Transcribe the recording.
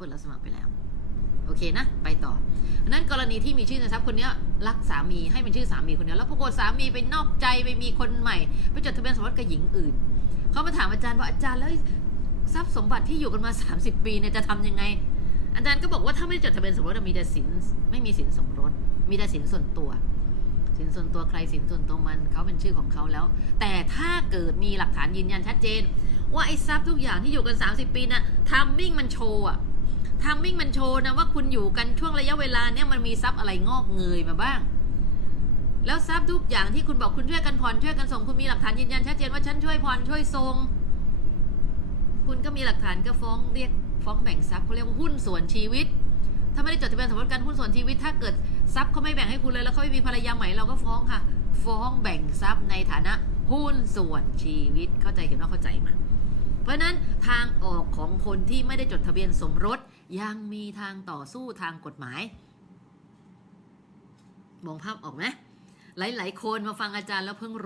เปิดรับสมัครไปแล้ว โอเคนะ ไปต่อนั้นกรณีที่มีชื่อในทรัพย์คนนี้รักสามีให้เป็นชื่อสามีคนนี้แล้วปรากฏสามีไปนอกใจไปมีคนใหม่ไปจดทะเบียนสมรสกับหญิงอื่นเขามาถามอาจารย์ว่าอาจารย์แล้วทรัพย์สมบัติที่อยู่กันมา 30 ปีเนี่ยจะทำยังไง อาจารย์ก็บอกว่าถ้าไม่จดทะเบียนสมรสมีแต่สินไม่มีสินสมรส มีแต่สินส่วนตัว สินส่วนตัวใครสินส่วนตัวมันเขาเป็นชื่อของเขาแล้ว แต่ถ้าเกิดมีหลักฐานยืนยันชัดเจน ว่าไอ้ทรัพย์ทุกอย่างที่อยู่กัน 30 ปีนะทัมมิ่งมันโชว์อะ ทัมมิ่งมันโชว์นะว่าคุณอยู่กันช่วงระยะเวลาเนี่ยมันมีทรัพย์อะไรงอกเงยมาบ้าง แล้วทรัพย์ทุกอย่างที่คุณบอกคุณช่วยกันผ่อนช่วยกันส่งคุณมีหลักฐานยืนยันชัดเจนว่าฉันช่วยผ่อนช่วยส่งคุณก็มีหลักฐานก็ฟ้องเรียกฟ้องแบ่งทรัพย์เขาเรียกว่าหุ้นส่วนชีวิต ถ้าไม่ได้จดทะเบียนสมรสกันหุ้นส่วนชีวิต ถ้าเกิดทรัพย์เขาไม่แบ่งให้คุณเลยแล้วเขาไม่มีภรรยาใหม่เราก็ฟ้องค่ะ ฟ้องแบ่งทรัพย์ในฐานะหุ้นส่วนชีวิตเข้าใจเห็นว่าเข้าใจมาเพราะฉะนั้น ทางออกของคนที่ไม่ได้จดทะเบียนสมรส ยังมีทางต่อสู้ทางกฎหมาย มองภาพออกไหมหลาย ๆ คนมาฟังอาจารย์แล้วเพิ่งรู้